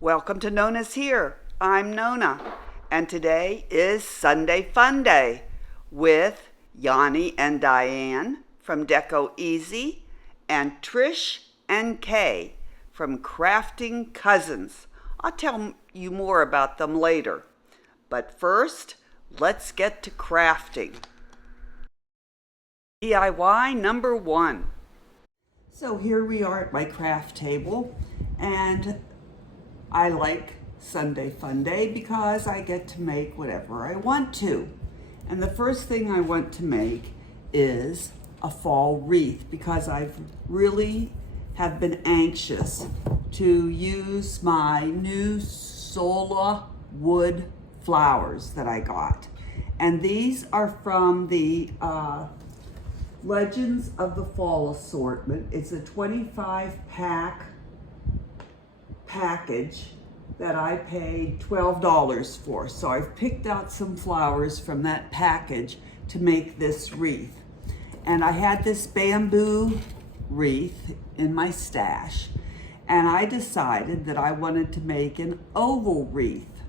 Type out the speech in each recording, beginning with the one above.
Welcome to Nona's Here. I'm Nona, and today is Sunday Funday with Yanni and Diane from Deco Easy and Trish and Kay from Crafting Cousins. I'll tell you more about them later. But first, let's get to crafting. DIY number 1. So here we are at my craft table, and I like Sunday Funday because I get to make whatever I want to. And the first thing I want to make is a fall wreath because I've really have been anxious to use my new Sola Wood flowers that I got. And these are from the Legends of the Fall assortment. It's a 25 pack package that I paid $12 for. So I've picked out some flowers from that package to make this wreath. And I had this bamboo wreath in my stash, and I decided that I wanted to make an oval wreath.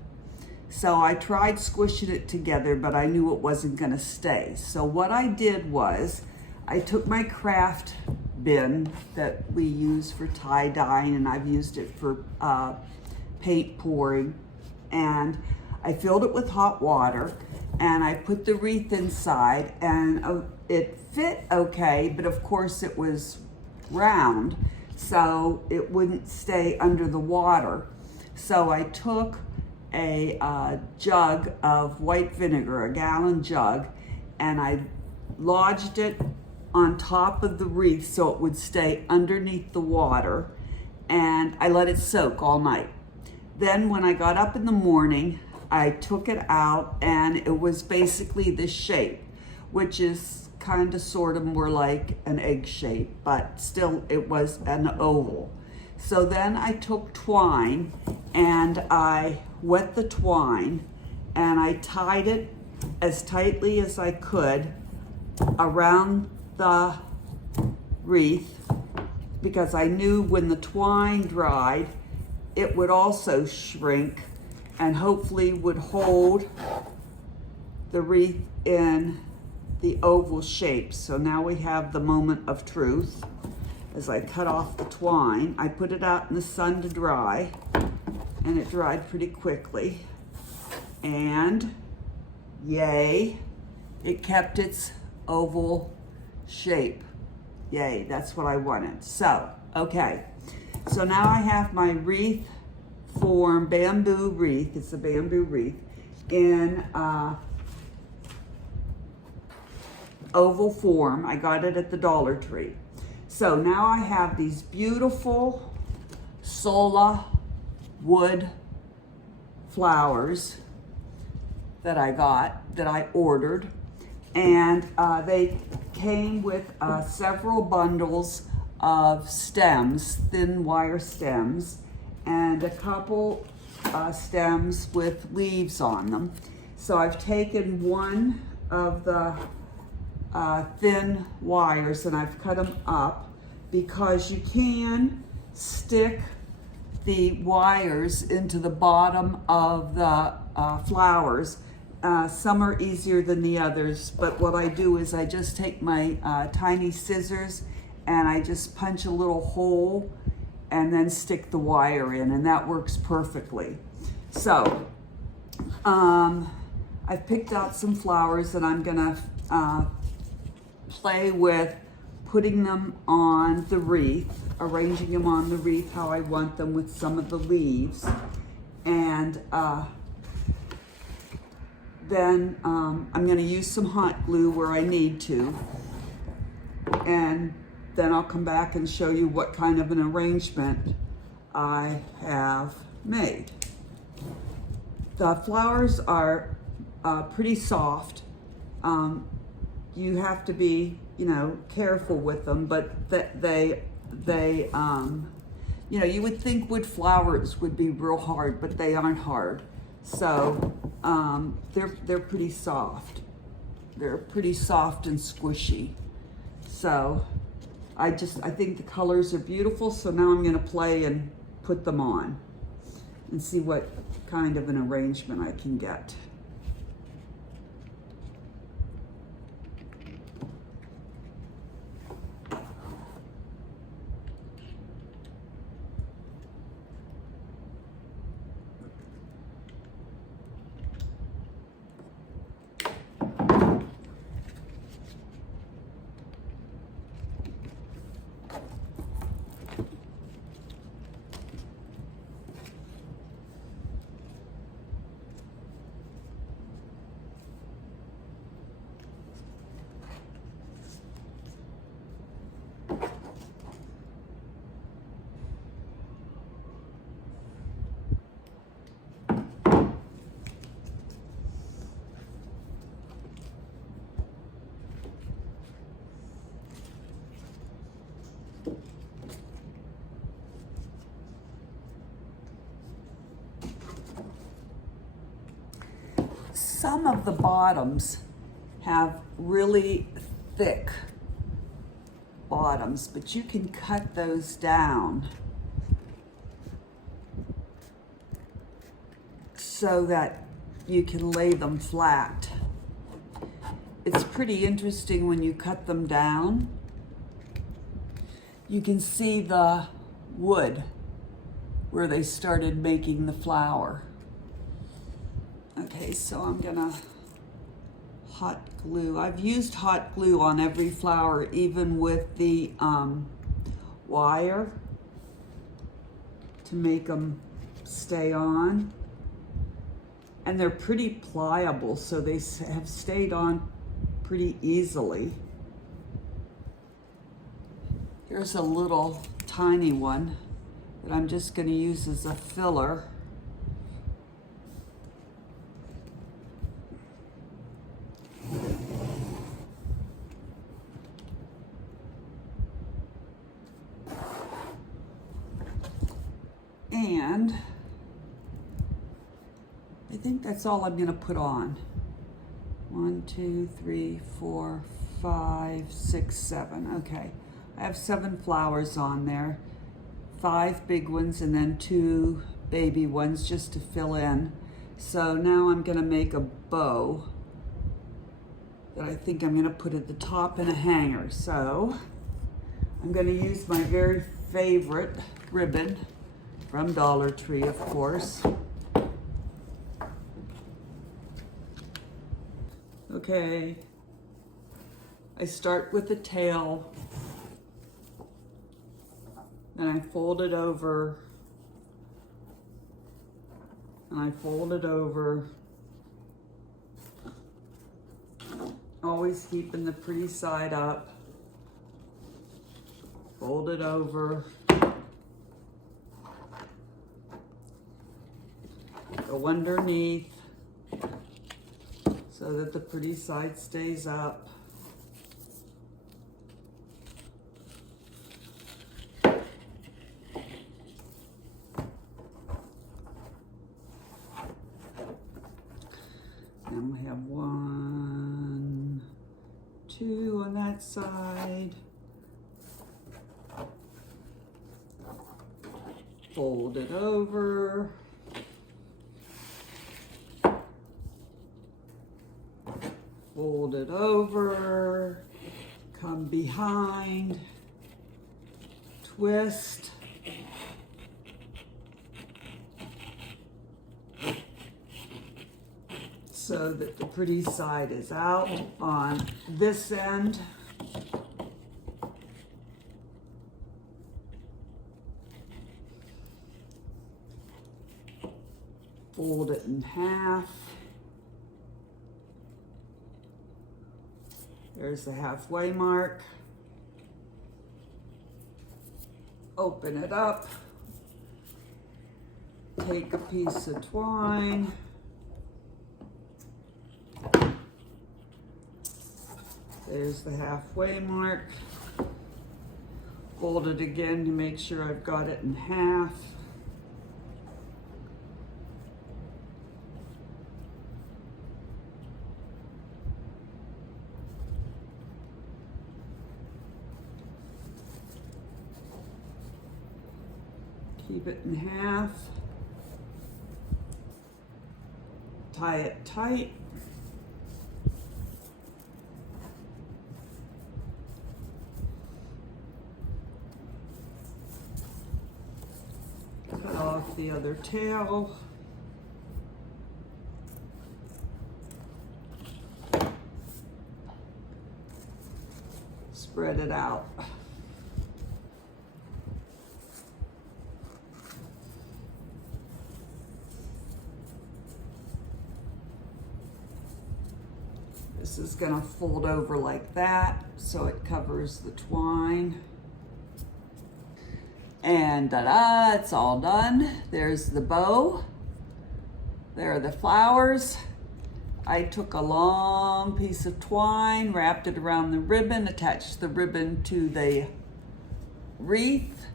So I tried squishing it together, but I knew it wasn't gonna stay. So what I did was I took my craft bin that we use for tie-dyeing, and I've used it for paint pouring, and I filled it with hot water, and I put the wreath inside, and it fit okay, but of course it was round, so it wouldn't stay under the water. So I took a jug of white vinegar, a gallon jug, and I lodged it on top of the wreath so it would stay underneath the water, and I let it soak all night. Then when I got up in the morning, I took it out, and it was basically this shape, which is kind of sort of more like an egg shape, but still it was an oval. So then I took twine and I wet the twine, and I tied it as tightly as I could around the wreath, because I knew when the twine dried, it would also shrink and hopefully would hold the wreath in the oval shape. So now we have the moment of truth. As I cut off the twine, I put it out in the sun to dry, and it dried pretty quickly. And yay, it kept its oval shape. Yay, that's what I wanted. So, okay. So now I have my wreath form, bamboo wreath, it's a bamboo wreath, in oval form. I got it at the Dollar Tree. So now I have these beautiful Sola Wood flowers that I got, that I ordered, and they came with several bundles of stems, thin wire stems, and a couple stems with leaves on them. So I've taken one of the thin wires and I've cut them up, because you can stick the wires into the bottom of the flowers. Some are easier than the others, but what I do is I just take my tiny scissors and I just punch a little hole and then stick the wire in, and that works perfectly. So I've picked out some flowers that I'm gonna play with putting them on the wreath, arranging them on the wreath how I want them with some of the leaves. And then I'm gonna use some hot glue where I need to, and then I'll come back and show you what kind of an arrangement I have made. The flowers are pretty soft. You have to be, careful with them, but they you would think wood flowers would be real hard, but they aren't hard. So they're pretty soft. They're pretty soft and squishy. So I think the colors are beautiful, so now I'm gonna play and put them on. and see what kind of an arrangement I can get. Some of the bottoms have really thick bottoms, but you can cut those down so that you can lay them flat. It's pretty interesting when you cut them down. You can see the wood where they started making the flower. Okay, so I'm gonna hot glue. I've used hot glue on every flower, even with the wire, to make them stay on. And they're pretty pliable, so they have stayed on pretty easily. Here's a little tiny one that I'm just gonna use as a filler. And I think that's all I'm gonna put on. 1, 2, 3, 4, 5, 6, 7. Okay, I have 7 flowers on there. 5 big ones and then 2 baby ones just to fill in. So now I'm gonna make a bow that I think I'm gonna put at the top in a hanger. So I'm gonna use my very favorite ribbon from Dollar Tree, of course. Okay, I start with the tail, then I fold it over, and I fold it over, always keeping the pretty side up, fold it over, go underneath so that the pretty side stays up. And we have 1, 2 on that side. Fold it over. Fold it over, come behind, twist, so that the pretty side is out on this end. Fold it in half. There's the halfway mark. Open it up. Take a piece of twine. There's the halfway mark. Fold it again to make sure I've got it in half. Keep it in half. tie it tight. Cut off the other tail. Spread it out. This is gonna fold over like that so it covers the twine. And ta-da, it's all done. There's the bow. There are the flowers. I took a long piece of twine, wrapped it around the ribbon, attached the ribbon to the wreath,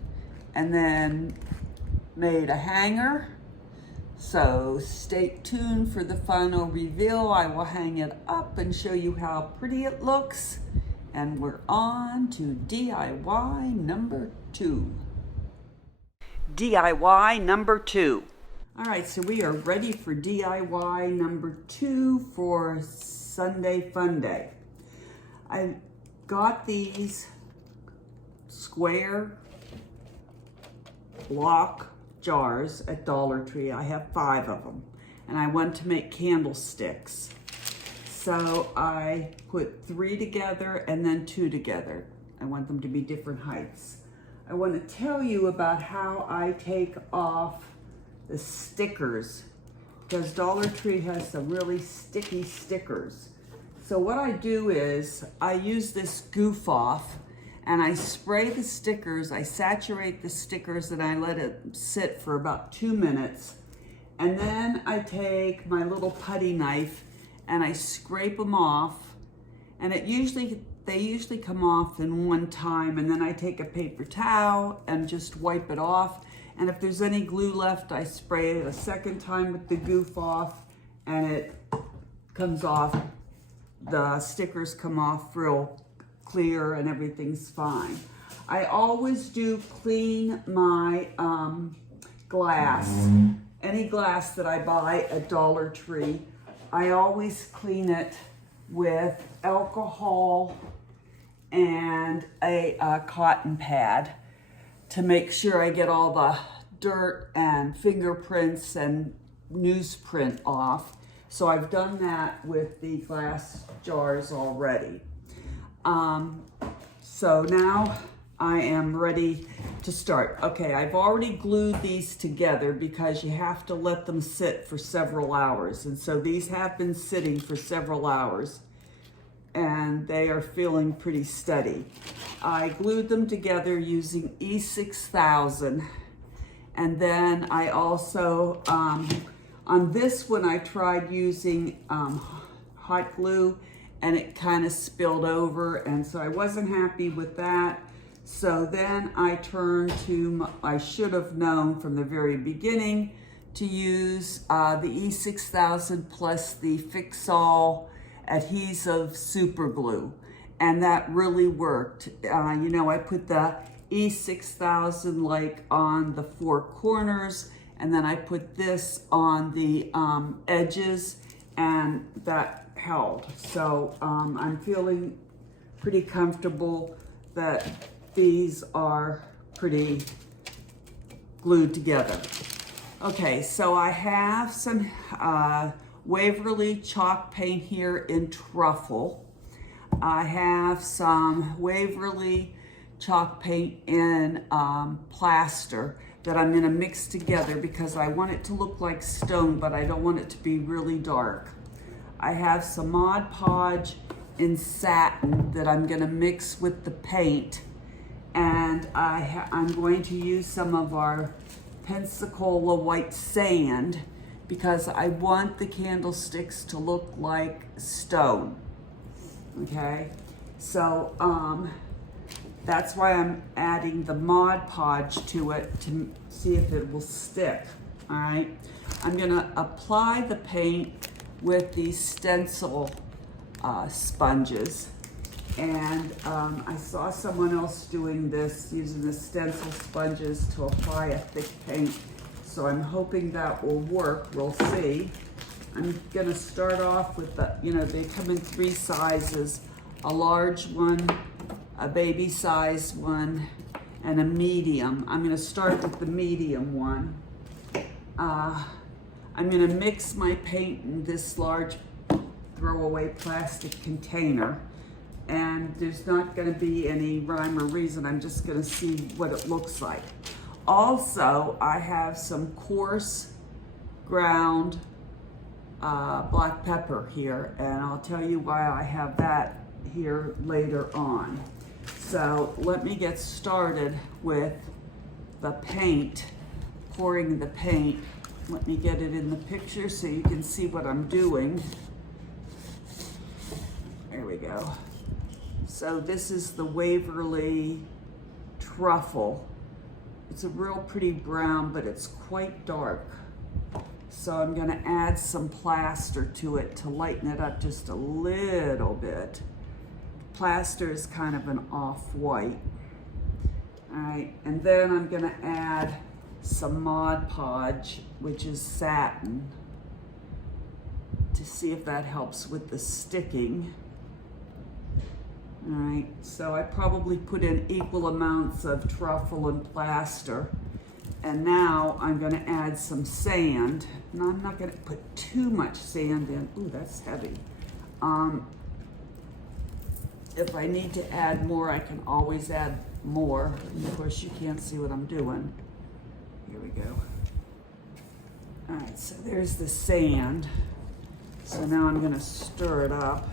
and then made a hanger. So stay tuned for the final reveal. I will hang it up and show you how pretty it looks. And we're on to DIY number 2. DIY number 2. All right, so we are ready for DIY number 2 for Sunday Funday. I got these square block jars at Dollar Tree. I have 5 of them, and I want to make candlesticks. So I put 3 together and then 2 together. I want them to be different heights. I want to tell you about how I take off the stickers, because Dollar Tree has some really sticky stickers. So what I do is I use this goof off and I spray the stickers, I saturate the stickers, and I let it sit for about 2 minutes. And then I take my little putty knife and I scrape them off, and they usually come off in one time, and then I take a paper towel and just wipe it off. And if there's any glue left, I spray it a second time with the goof off, and it comes off. The stickers come off real clear and everything's fine. I always do clean my glass. Any glass that I buy at Dollar Tree, I always clean it with alcohol and a cotton pad to make sure I get all the dirt and fingerprints and newsprint off. So I've done that with the glass jars already. So now I am ready to start. Okay, I've already glued these together because you have to let them sit for several hours. And so these have been sitting for several hours, and they are feeling pretty steady. I glued them together using E6000. And then I also, on this one, I tried using hot glue, and it kind of spilled over, and so I wasn't happy with that. So then I turned to, I should have known from the very beginning to use the E6000 plus the Fix-All adhesive super glue, and that really worked. You know, I put the E6000 like on the 4 corners, and then I put this on the edges, and that held. So I'm feeling pretty comfortable that these are pretty glued together. Okay, so I have some Waverly chalk paint here in truffle. I have some Waverly chalk paint in plaster that I'm gonna mix together because I want it to look like stone, but I don't want it to be really dark. I have some Mod Podge in satin that I'm gonna mix with the paint, and I'm going to use some of our Pensacola white sand because I want the candlesticks to look like stone, okay? So that's why I'm adding the Mod Podge to it to see if it will stick, all right? I'm gonna apply the paint with these stencil sponges. And I saw someone else doing this, using the stencil sponges to apply a thick paint. So I'm hoping that will work, we'll see. I'm gonna start off with the, you know, they come in 3 sizes, a large one, a baby size one, and a medium. I'm gonna start with the medium one. I'm gonna mix my paint in this large throwaway plastic container, and there's not gonna be any rhyme or reason. I'm just gonna see what it looks like. Also, I have some coarse ground black pepper here, and I'll tell you why I have that here later on. So let me get started with the paint, pouring the paint. Let me get it in the picture so you can see what I'm doing. There we go. So this is the Waverly Truffle. It's a real pretty brown, but it's quite dark. So I'm gonna add some plaster to it to lighten it up just a little bit. Plaster is kind of an off-white. All right, and then I'm gonna add some Mod Podge, which is satin, to see if that helps with the sticking. All right, so I probably put in equal amounts of truffle and plaster. And now I'm gonna add some sand. And I'm not gonna put too much sand in. Ooh, that's heavy. If I need to add more, I can always add more. And of course, you can't see what I'm doing. Here we go. All right, so there's the sand. So now I'm gonna stir it up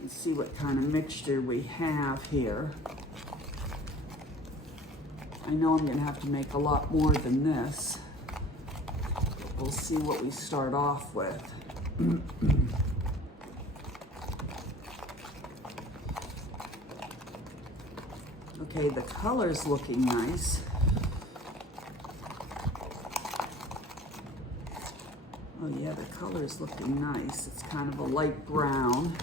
and see what kind of mixture we have here. I know I'm gonna have to make a lot more than this. We'll see what we start off with. Okay, the color's looking nice. Oh yeah, the color's looking nice. It's kind of a light brown.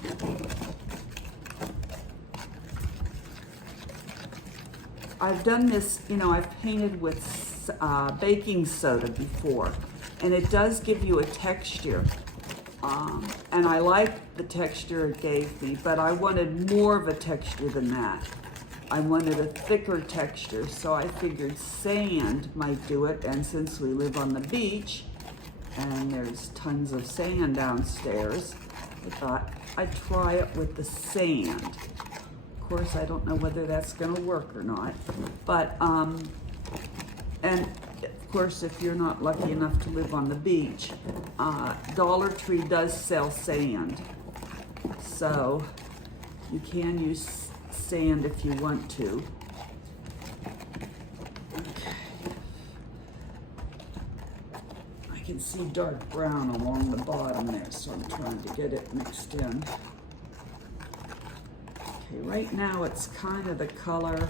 I've done this, you know, I've painted with baking soda before, and it does give you a texture. And I like the texture it gave me, but I wanted more of a texture than that. I wanted a thicker texture, so I figured sand might do it, and since we live on the beach, and there's tons of sand downstairs, I thought I'd try it with the sand. Of course, I don't know whether that's gonna work or not, but, and of course, if you're not lucky enough to live on the beach, Dollar Tree does sell sand. So you can use sand if you want to. Okay. I can see dark brown along the bottom there, so I'm trying to get it mixed in. Okay, right now it's kind of the color,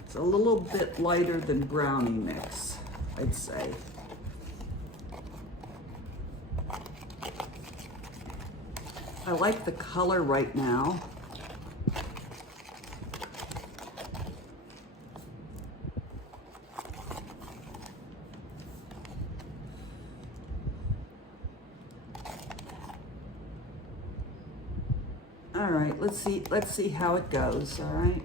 it's a little bit lighter than brownie mix, I'd say. I like the color right now. All right, let's see how it goes, all right?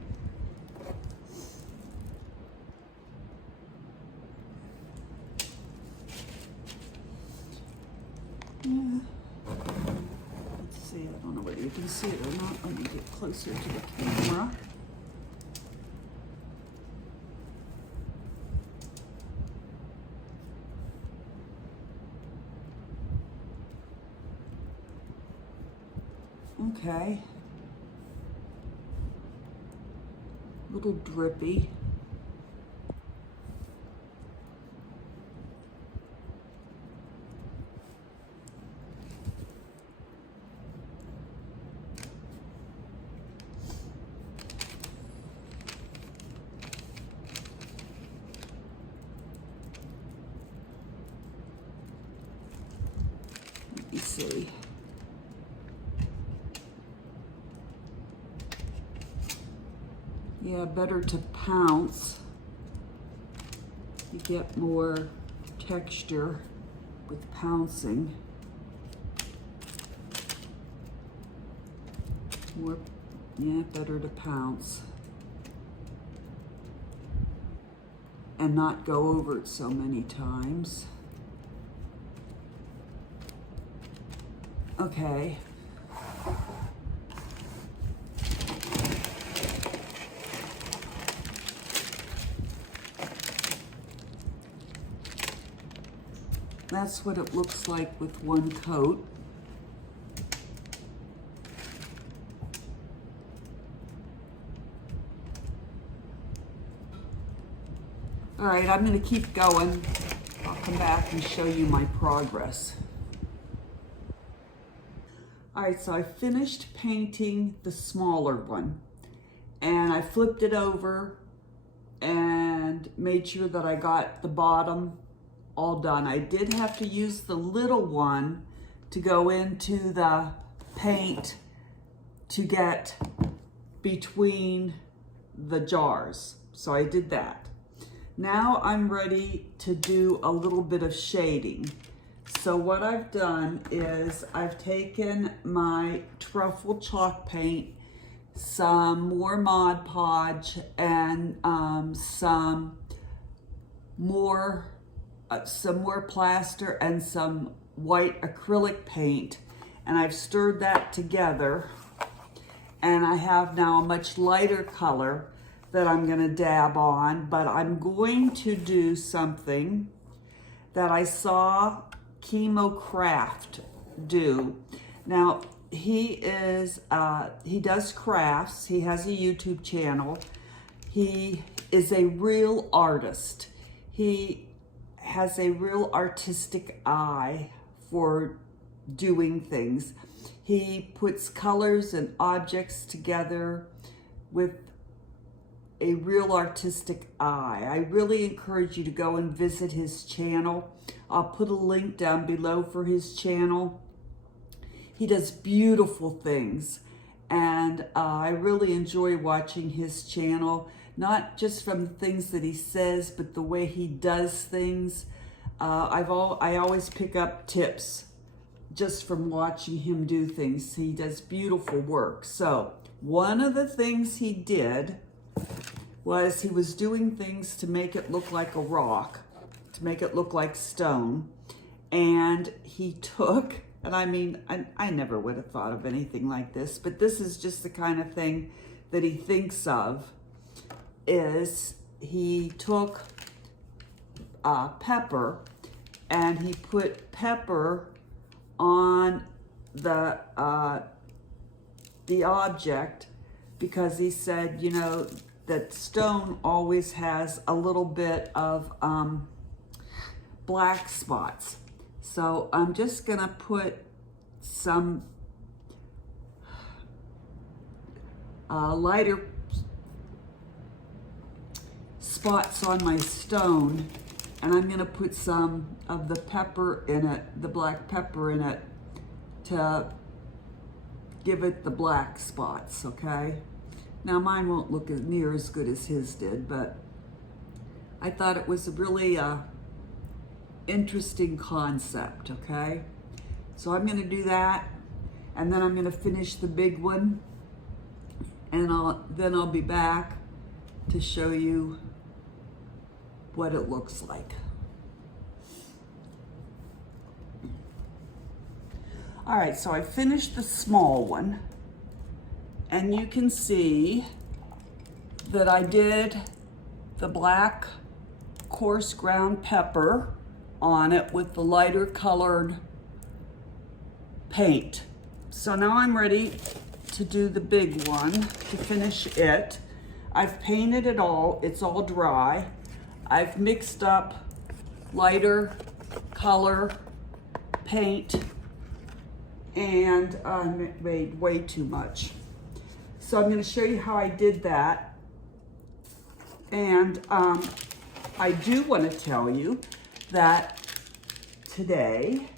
Yeah. Let's see, I don't know whether you can see it or not. Let me get closer to the camera. Okay. Little drippy. Let me see. Yeah, better to pounce. You get more texture with pouncing. More, yeah, better to pounce and not go over it so many times. Okay. That's what it looks like with one coat. All right, I'm gonna keep going. I'll come back and show you my progress. All right, so I finished painting the smaller one, and I flipped it over and made sure that I got the bottom all done. I did have to use the little one to go into the paint to get between the jars, so I did that. Now I'm ready to do a little bit of shading. So what I've done is I've taken my truffle chalk paint, some more Mod Podge, and some more plaster and some white acrylic paint, and I've stirred that together, and I have now a much lighter color that I'm gonna dab on, but I'm going to do something that I saw Chemo Craft do. Now, he does crafts. He has a YouTube channel. He is a real artist. He has a real artistic eye for doing things. He puts colors and objects together with a real artistic eye. I really encourage you to go and visit his channel. I'll put a link down below for his channel. He does beautiful things, and I really enjoy watching his channel, not just from the things that he says, but the way he does things. I always pick up tips just from watching him do things. He does beautiful work. So one of the things he did was he was doing things to make it look like a rock, to make it look like stone. And he took, and I mean, I never would have thought of anything like this, but this is just the kind of thing that he thinks of, is he took pepper, and he put pepper on the object, because he said, you know, that stone always has a little bit of black spots. So I'm just gonna put some lighter spots on my stone, and I'm gonna put some of the pepper in it, the black pepper in it, to give it the black spots, okay? Now mine won't look near as good as his did, but I thought it was a really interesting concept, okay? So I'm gonna do that, and then I'm gonna finish the big one, and then I'll be back to show you what it looks like. All right, so I finished the small one, and you can see that I did the black coarse ground pepper on it with the lighter colored paint. So now I'm ready to do the big one, to finish it. I've painted it all, it's all dry. I've mixed up lighter color paint and made way too much. So I'm gonna show you how I did that. And I do wanna tell you that today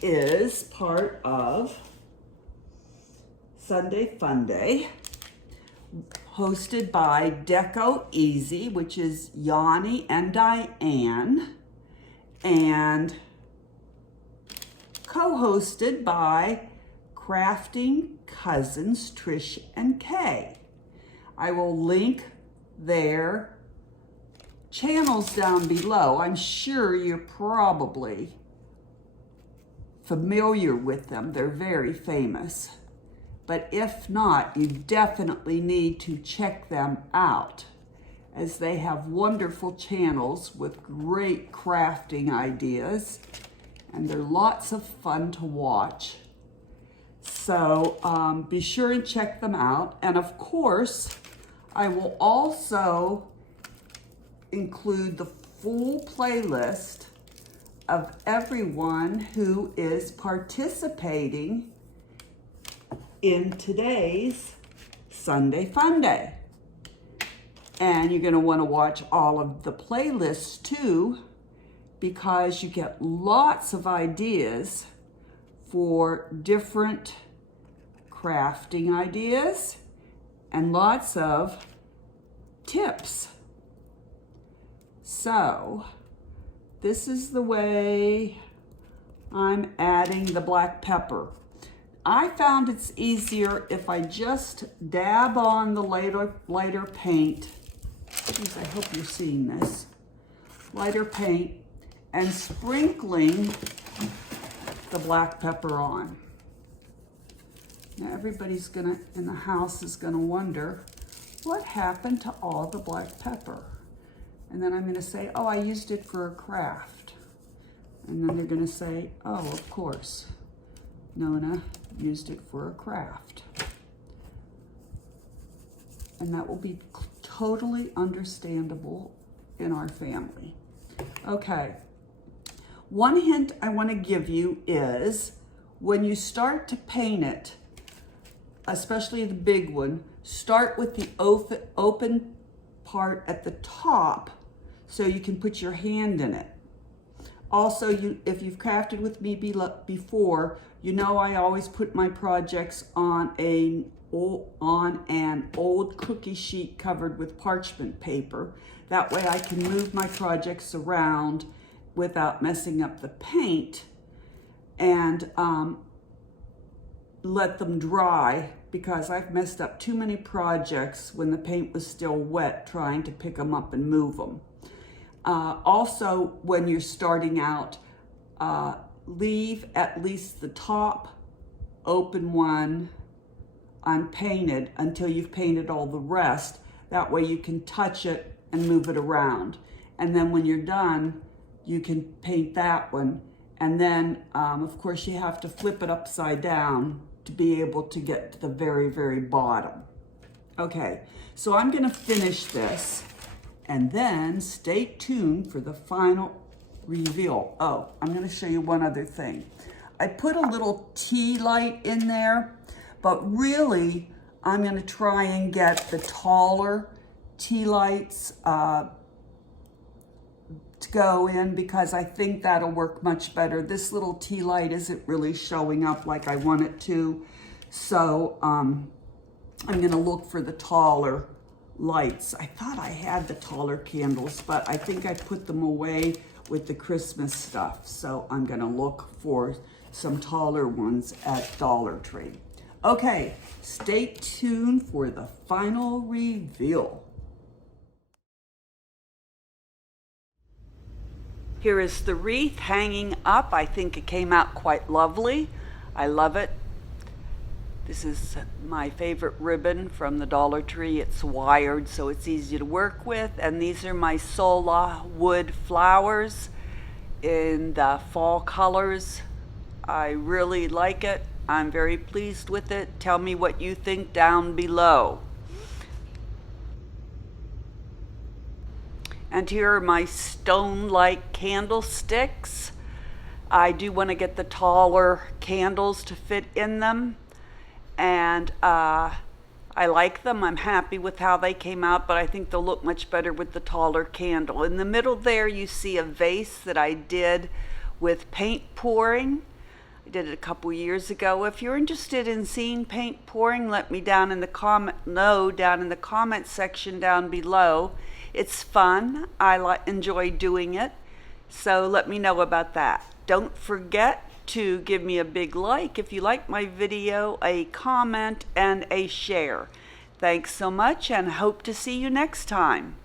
is part of Sunday Funday, hosted by Deco Easy, which is Yanni and Diane, and co-hosted by Crafting Cousins Trish and Kay. I will link their channels down below. I'm sure you're probably familiar with them. They're very famous. But if not, you definitely need to check them out, as they have wonderful channels with great crafting ideas, and they're lots of fun to watch. So be sure and check them out. And of course, I will also include the full playlist of everyone who is participating in today's Sunday Funday. And you're going to want to watch all of the playlists too, because you get lots of ideas for different crafting ideas and lots of tips. So this is the way I'm adding the black pepper. I found it's easier if I just dab on the lighter paint. Jeez, I hope you're seeing this. Lighter paint and sprinkling the black pepper on. Now everybody's in the house is gonna wonder, what happened to all the black pepper? And then I'm gonna say, oh, I used it for a craft. And then they're gonna say, oh, of course, Nona used it for a craft. And that will be totally understandable in our family. Okay, one hint I want to give you is when you start to paint it, especially the big one, start with the open part at the top so you can put your hand in it. Also, if you've crafted with me before, you know I always put my projects on an old cookie sheet covered with parchment paper. That way I can move my projects around without messing up the paint, and let them dry, because I've messed up too many projects when the paint was still wet trying to pick them up and move them. Also, when you're starting out, leave at least the top open one unpainted until you've painted all the rest. That way you can touch it and move it around. And then when you're done, you can paint that one. And then, of course, you have to flip it upside down to be able to get to the very, very bottom. Okay, so I'm gonna finish this, and then stay tuned for the final reveal. Oh, I'm gonna show you one other thing. I put a little tea light in there, but really, I'm gonna try and get the taller tea lights to go in, because I think that'll work much better. This little tea light isn't really showing up like I want it to. So I'm gonna look for the taller lights. I thought I had the taller candles, but I think I put them away with the Christmas stuff. So I'm gonna look for some taller ones at Dollar Tree. Okay, stay tuned for the final reveal. Here is the wreath hanging up. I think it came out quite lovely. I love it. This is my favorite ribbon from the Dollar Tree. It's wired, so it's easy to work with. And these are my Sola Wood flowers in the fall colors. I really like it. I'm very pleased with it. Tell me what you think down below. And here are my stone-like candlesticks. I do want to get the taller candles to fit in them. And I like them. I'm happy with how they came out, but I think they'll look much better with the taller candle. In the middle there, you see a vase that I did with paint pouring. I did it a couple years ago. If you're interested in seeing paint pouring, let me down in the comment section down below. It's fun. I enjoy doing it. So let me know about that. Don't forget to give me a big like if you like my video, a comment, and a share. Thanks so much, and hope to see you next time.